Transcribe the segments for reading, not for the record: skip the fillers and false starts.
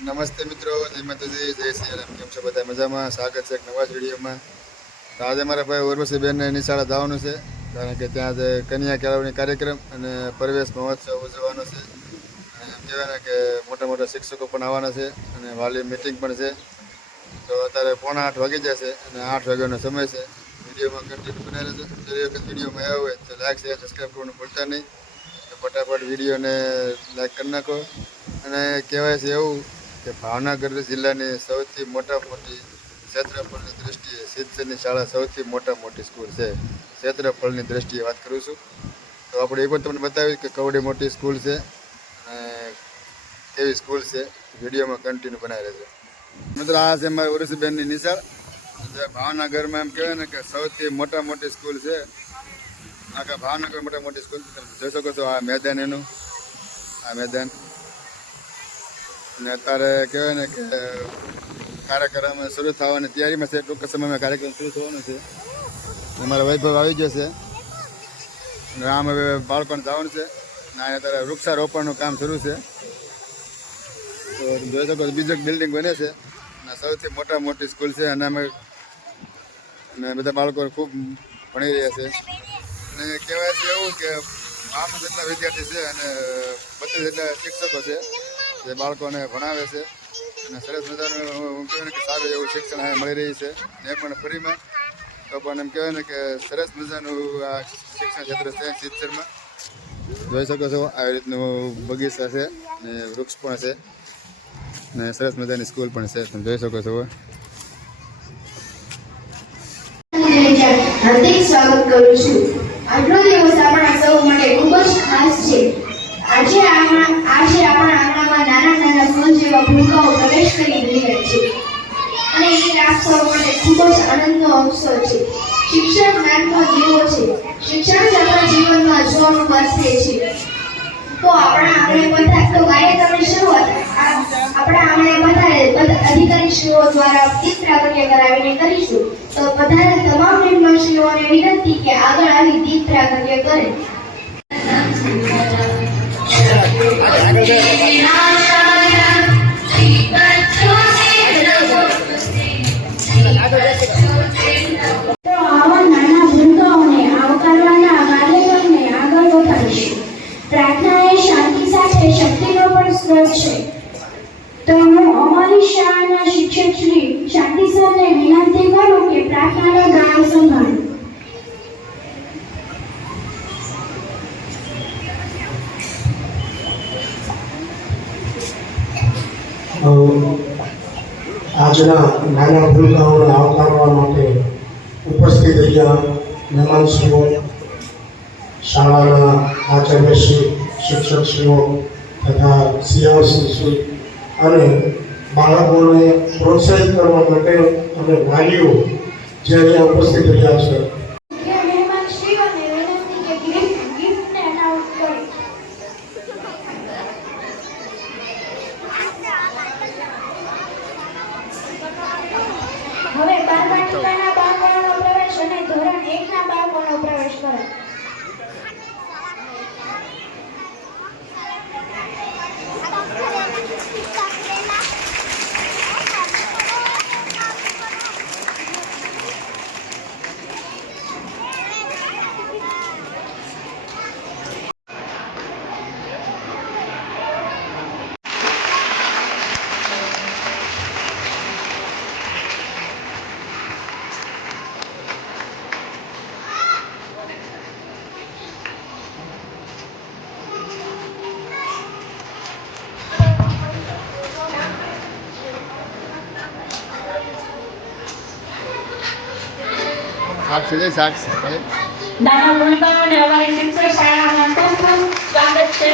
નમસ્તે મિત્રો, જય માતાજી, જય શ્રી રામ. કેમ છો બધા? મજામાં? સ્વાગત છે એક નવા જ વિડીયોમાં. તો આજે મારા ભાઈ ઉર્વશીબેનને નિશાળે જવાનું છે, કારણ કે ત્યાં આજે કન્યા કેળવણી કાર્યક્રમ અને પ્રવેશ મહોત્સવ ઉજવવાનો છે. અને એમ કહેવાય ને કે મોટા મોટા શિક્ષકો પણ આવવાના છે અને વાલી મિટિંગ પણ છે. તો અત્યારે 7:45 વાગી જશે અને 8 વાગ્યાનો સમય છે. વિડીયોમાં કન્ટિન્યુ બનાવી લેજો. જો એ વખત વિડીયોમાં આવ્યો હોય તો લાઈક શેર સબસ્ક્રાઈબ કરવાનું ભૂલતા નહીં. તો ફટાફટ વિડીયોને લાઈક કરી નાખો. અને કહેવાય છે એવું કે ભાવનગર જિલ્લાની સૌથી મોટી ક્ષેત્રફળની દૃષ્ટિએ સિદ્ધસરની શાળા સૌથી મોટી સ્કૂલ છે. ક્ષેત્રફળની દૃષ્ટિએ વાત કરું છું. તો આપણે એ પણ તમને બતાવ્યું કે કવડી મોટી સ્કૂલ છે અને કેવી સ્કૂલ છે. વિડીયોમાં કન્ટિન્યુ બનાવી રહેજો. મિત્રો, આ છે મારી ઉર્વશીબેનની નિશાળ. જે ભાવનગરમાં એમ કહેવાય ને કે સૌથી મોટી સ્કૂલ છે. આખા ભાવનગર મોટી સ્કૂલ તમે જોઈ શકો છો. આ મેદાન એનું, આ મેદાન. અને અત્યારે કહેવાય ને કે કાર્યક્રમ શરૂ થવાની તૈયારીમાં છે. ટૂંક સમયમાં કાર્યક્રમ શરૂ થવાનો છે. અમારા વૈભવ આવી ગયો છે અને આમ હવે બાળકોને જવાનું છે. અને અત્યારે વૃક્ષારોપણનું કામ શરૂ છે. તો જોઈ શકો છો, બીજો બિલ્ડિંગ બને છે અને સૌથી મોટી સ્કૂલ છે. અને અમે બધા બાળકો ખૂબ ભણી રહ્યા છે. અને કહેવાય છે એવું કે 5 જેટલા વિદ્યાર્થી છે અને 32 જેટલા શિક્ષકો છે જે બાળકોને ભણાવે છે. અને સરસ મજાનું હું કહેવાય ને કે સારું એવું શિક્ષણ અહીંયા મળી રહી છે, ને પણ ફ્રીમાં. તો પણ એમ કહેવાય ને કે સરસ મજાનું આ શિક્ષણ ક્ષેત્ર છે સિદ્ધસરમાં. જોઈ શકો છો, આવી રીતનું બગીચા છે ને વૃક્ષ પણ છે ને સરસ મજાની સ્કૂલ પણ છે. તમે જોઈ શકો છો. હાર્દિક સ્વાગત કરું છું. આજનો દિવસ આપણા સૌ માટે ખૂબ જ ખાસ છે. આજે આપણા આંગણામાં નાના ફૂલ જેવા ભૂલકાઓ પ્રવેશ કરી રહ્યા છે અને એ આપ સૌ માટે ખૂબ જ આનંદનો અવસર છે. શિક્ષણ જ્ઞાનનો દીવો છે. શિક્ષણ જ આપણા જીવનમાં જોવાનું બસે છે. તો આપણા આંગણે બધા કાર્યક્રમની શરૂઆત આપણા આંગણે બધા અધિકારીશ્રીઓ દ્વારા ગીત પ્રાગટ્ય કરાવીને કરીશું. તો બધા તમામ નિર્માણશ્રીઓને વિનંતી કે આગળ આવી ગીત પ્રાગટ્ય કરે. તો આવા નાના ભૂલકાઓને આવકારવાના કાર્યક્રમને આગળ વધારીશું. પ્રાર્થના એ શાંતિ સાથે શક્તિનો પણ સ્ત્રોત છે. તો હું અમારી શાળાના શિક્ષક શ્રી શાંતિ સરને વિનંતી કરું કે પ્રાર્થનાનો ગાળો સંભાળે. આજના નાના ભૂલકાઓને આવકારવા માટે ઉપસ્થિત રહ્યા મહેમાનશ્રીઓ, શાળાના આચાર્યશ્રી, શિક્ષકશ્રીઓ તથા સીઆરસીશ્રી અને બાળકોને પ્રોત્સાહિત કરવા માટે અને વાલીઓ જે અહીંયા ઉપસ્થિત રહ્યા છે. હવે 12મા ટકાના બાળકોનો પ્રવેશ અને ધોરણ 1ના બાળકોનો પ્રવેશ કરો. નાના ભૂલકાઓને અમારી શિક્ષણ શાળામાં ખૂબ ખૂબ સ્વાગત છે.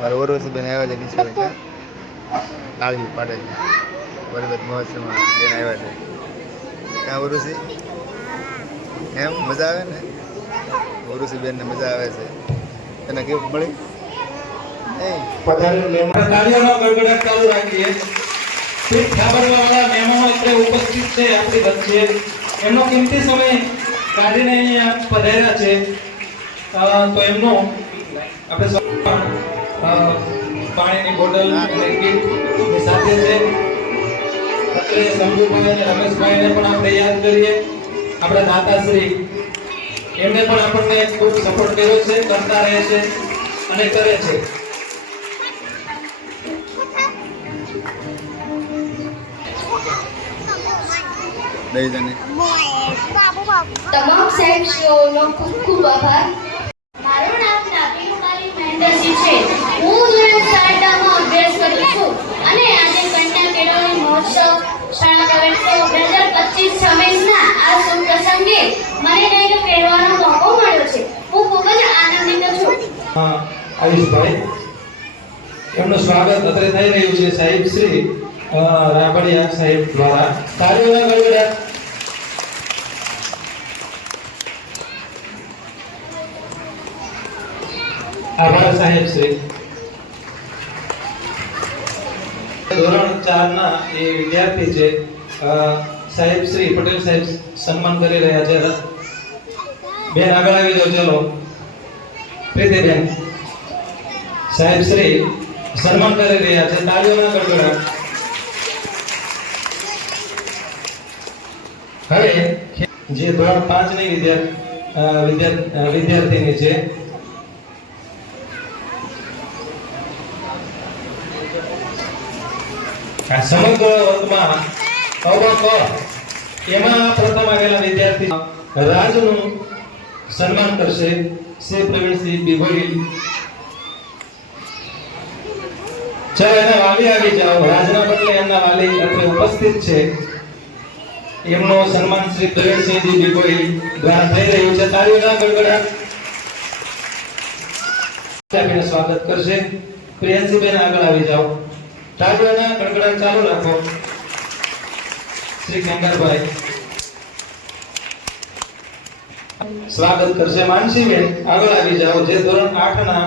મારા ઉર્વશીબેન આવ્યા છે નિશાળે. લાવી પાડે છે. બરોબર મહોત્સવમાં બેન આવ્યા છે. ક્યાં ઉર્વશી? એમ મજા આવે ને ઉર્વશીબેનને મજા આવે છે એને કેવું મળી નહીં પધારેલ મહેમાન તાળીઓનો ગડગડાટ ચાલુ રાખીએ પીઠ થાબડવાવાળા મહેમાનો અત્યારે ઉપસ્થિત છે આપણી વચ્ચે એમનો કિંમતી સમય કાઢીને અહીંયા પધાર્યા છે તો એમનો આપણે સૌ પાણીની બોટલ અને કીટ એની સાથે છે અત્રે શંભુભાઈ અને રમેશભાઈને પણ આપણે યાદ કરીએ આપણા દાતાશ્રી એમને પણ આપણને ખૂબ સપોર્ટ કર્યો છે કરતા રહે છે અને કરે છે દઈ જને તમામ સાહેબશ્રીઓનો ખૂબ ખૂબ આભાર. મારું નામ નાબીનુબાઈ મહેન્દ્રસિંહ છે. હું ધોરણ 7 માં અભ્યાસ કરું છું અને આજે કન્યા કેળવણી મહોત્સવ શાળા પ્રવેશોત્સવ 2025 26ના આ શુભ પ્રસંગે મને કંઈક કહેવાનો મોકો મળ્યો છે. હું ખૂબ જ આનંદિત છું. આયુષભાઈ એમનું સ્વાગત અત્રે થઈ રહ્યું છે સાહેબ શ્રી રાબડિયા સાહેબ દ્વારા તાળીઓના ગડગડાટ આભાર સાહેબ શ્રી ધોરણ 4 ના એ વિદ્યાર્થી છે સાહેબ શ્રી પટેલ સાહેબ સન્માન કરી રહ્યા છે બેન આગળ આવી જાઓ ચલો પ્રીતિબેન સાહેબ શ્રી સન્માન કરી રહ્યા છે તાળીઓના ગડગડાટ હવે જે ધોરણ 5 ની વિદ્યાર્થીની છે આ સમગ્ર વર્ગમાં અવક એમાં પ્રથમ આવેલા વિદ્યાર્થી રાજનું સન્માન કરશે શ્રી પ્રવીણસિંહ બિગોરી ચાલો એના વાલી આવી જાઓ રાજના બદલે એમના વાલી અત્રે ઉપસ્થિત છે એમનો સન્માન શ્રી પ્રવીણસિંહજી બિગોરી દ્વારા થઈ રહ્યું છે તાળીઓના ગડગડાટ આપીને સ્વાગત કરશે પ્રિયંશીબેન આગળ આવી જાઓ તાળીઓના ગડગડાટ ચાલુ રાખો શ્રી કંગારભાઈ સ્વાગત કરશે માનસીબેન આગળ આવી જાઓ જે ધોરણ 8 ના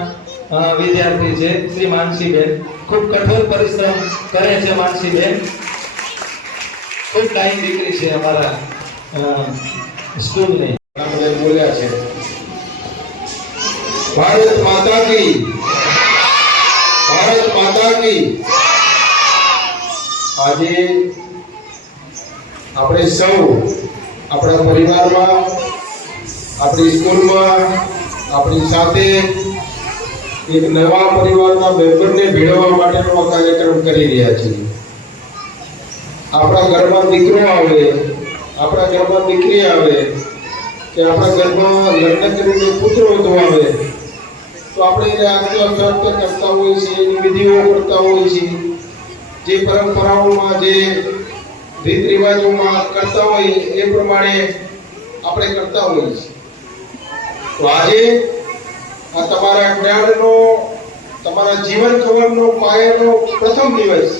વિદ્યાર્થી છે શ્રી માનસીબેન ખૂબ કઠોર પરિશ્રમ કરે છે માનસીબેન ખૂબ ડાઈ દીકરી છે અમારા સ્કૂલની આપણે બોલ્યા છે ભારત માતા કી આજે આપણે સૌ આપણા પરિવારમાં આપણી સ્કૂલમાં આપણી સાથે એક નવા પરિવારના મેમ્બરને ભેળવવા માટેનો આ કાર્યક્રમ કરી રહ્યા છીએ. આપણા ઘરમાં દીકરો આવે, આપણા ઘરમાં દીકરી આવે કે આપણા ઘરમાં લગ્ન કરીને પુત્ર વધુ આવે તો આપણે એને આત્મહત્યા કરતા હોઈએ છીએ, એની વિધિઓ કરતા હોઈએ છીએ, જે પરંપરાઓમાં જે રીત રિવાજોમાં કરતા હોય એ પ્રમાણે આપણે કરતા હોઈએ છીએ. તો આજે આ તમારા જ્ઞાનનો તમારા જીવન કવનનો પાયાનો પ્રથમ દિવસ,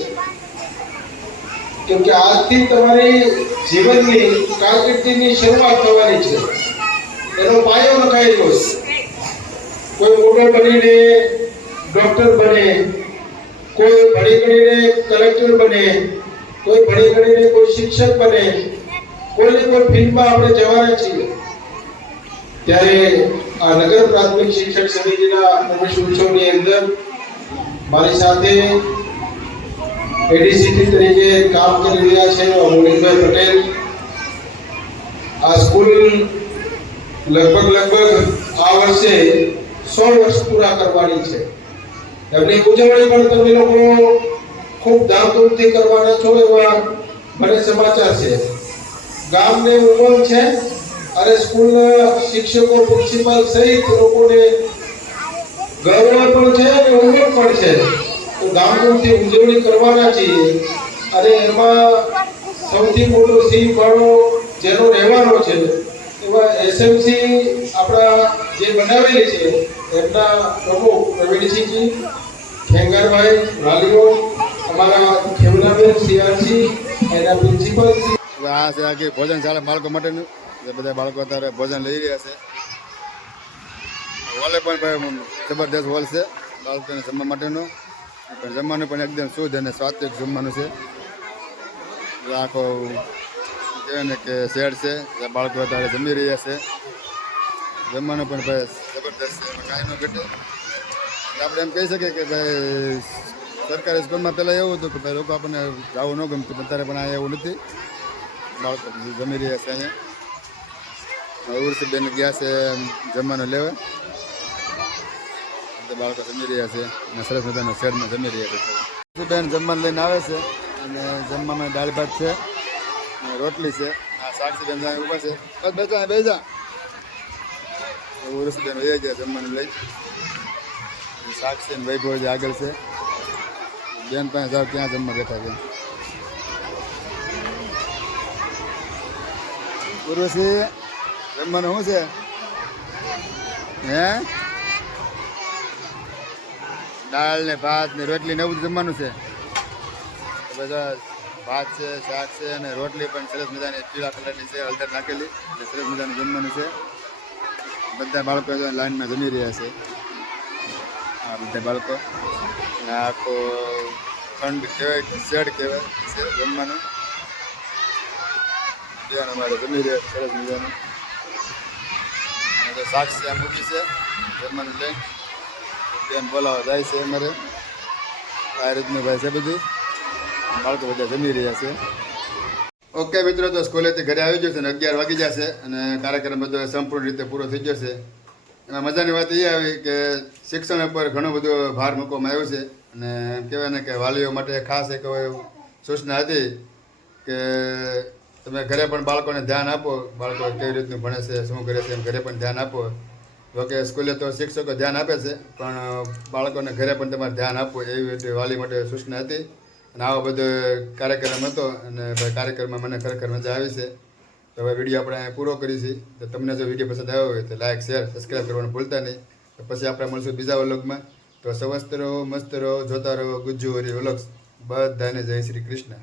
કેમ કે આજથી તમારી જીવનની કારકિર્દીની શરૂઆત થવાની છે, એનો પાયો નખાયેલો છે. કોઈ મોટો બનીને ડોક્ટર બને, કોઈ ભણી ગણીને કલેક્ટર બને, કોઈ ભણી ગણીને કોઈ શિક્ષક બને, કોઈને કોઈ ફિલ્ડમાં આપણે જવાના છીએ. ત્યારે આ નગર પ્રાથમિક શિક્ષક સમિતિના પ્રવેશ ઉત્સવની અંદર મારી સાથે એડીસીટી તરીકે કામ કરી રહ્યા છે મોનિકભાઈ પટેલ. આ સ્કૂલ લગભગ આ વર્ષે 100 વર્ષ પૂરા કરવાની છે. એમની ઉજવણી પણ તમે લોકો ખૂબ ધામધૂમથી કરવાના છો એવા મને સમાચાર છે. ગામને ઉમંગ છે અને સ્કૂલના શિક્ષકો પ્રિન્સિપાલ સહિત લોકોને ગૌરવ પણ છે અને ઉમંગ પણ છે. તો ધામધૂમથી ઉજવણી કરવાના છીએ અને એમાં સૌથી મોટો સિંહ ફાળો જેનો રહેવાનો છે એવા એસએમસી આપણા જે બનાવેલી છે એમના પ્રમુખ પ્રવીણસિંહજી, ખેંગારભાઈ, વાલીઓ, અમારા ખેવનાબેન સીઆરસી, એના પ્રિન્સિપલ આ છે આખી ભોજનશાળા બાળકો માટેનું જે બધા બાળકો અત્યારે ભોજન લઈ રહ્યા છે. હોલે પણ ભાઈ જબરદસ્ત હોલ છે બાળકોને જમવા માટેનો, પણ જમવાનું પણ એકદમ શુદ્ધ અને સ્વાદિષ્ટ જમવાનું છે. આખો કહેવાય ને કે શેડ છે જ્યાં બાળકો અત્યારે જમી રહ્યા છે. જમવાનું પણ ભાઈ જબરદસ્ત છે, એમાં કાંઈ ન ઘટે. આપણે એમ કહી શકીએ કે ભાઈ સરકારી સ્કૂલમાં પહેલાં એવું હતું કે ભાઈ લોકો આપણને જવું ન ગમતું, પણ ત્યારે પણ આ એવું નથી. બાળકો જમી રહ્યા છે અહીંયા. ઉર્ષિબેન ગયા છે જમવાનું લેવા, બાળકો જમી રહ્યા છે અને સરસ મજાના શેડમાં જમી રહ્યા છે. ઉર્ષિબેન જમવાનું લઈને આવે છે અને જમવામાં દાળ ભાત છે અને રોટલી છે. આ સાક્ષીબેન ત્યાં ઊભા છે, બસ બેસા બેસા. ઉર્ષિબેન વહી ગયા જમવાનું લઈ. સાક્ષી અને વૈભવ જે આગળ છે, બેન પાસે જાવ ક્યાં જમવા બેઠા છે. ઉર્વશી જમવાનું શું છે? હે દાળ ને ભાત ને રોટલી ને એવું જમવાનું છે. બધા ભાત છે, શાક છે અને રોટલી પણ સરસ મજાની પીળા કલરની છે, હળદર નાખેલી, એટલે સરસ મજાનું જમવાનું છે. બધા બાળકો લાઈનમાં જમી રહ્યા છે. આ બધા બાળકો આખો ખંડ કહેવાય, શેડ કહેવાય છે જમવાનું. બેન અમારે જમી રહ્યા સરસ મજાનું. તો સાક્ષી આ મૂકી છે જમવાનું લઈને, બેન બોલાવા જાય છે અમારે. આ રીતનું ભાઈ છે બધું, બાળકો બધા જમી રહ્યા છે. ઓકે મિત્રો, તો સ્કૂલેથી ઘરે આવી જશે અને 11 વાગી જશે અને કાર્યક્રમ બધો સંપૂર્ણ રીતે પૂરો થઈ જશે. એમાં મજાની વાત એ આવી કે શિક્ષણ ઉપર ઘણો બધો ભાર મૂકવામાં આવ્યો છે અને એમ કહેવાય ને કે વાલીઓ માટે ખાસ એક સૂચના હતી કે તમે ઘરે પણ બાળકોને ધ્યાન આપો, બાળકો કેવી રીતનું ભણે છે, શું કરે છે, એમ ઘરે પણ ધ્યાન આપો. જોકે સ્કૂલે તો શિક્ષકો ધ્યાન આપે છે, પણ બાળકોને ઘરે પણ તમારે ધ્યાન આપવું એવી વાલી માટે સૂચના હતી. અને આવો બધો કાર્યક્રમ હતો અને ભાઈ કાર્યક્રમમાં મને ખરેખર મજા આવી છે. તો હવે વિડીયો આપણે અહીંયા પૂરો કરીશું. તો તમને જો વિડીયો પસંદ આવ્યો હોય તો લાઈક, શેર, સબસ્ક્રાઈબ કરવાનું ભૂલતા નહીં. તો પછી આપણે મળશું બીજા વ્લોગમાં. તો સ્વસ્થ રહો, મસ્ત રહો, જોતા રહો ગુજ્જુ હરી વ્લોગ્સ. બધાને જય શ્રી કૃષ્ણ.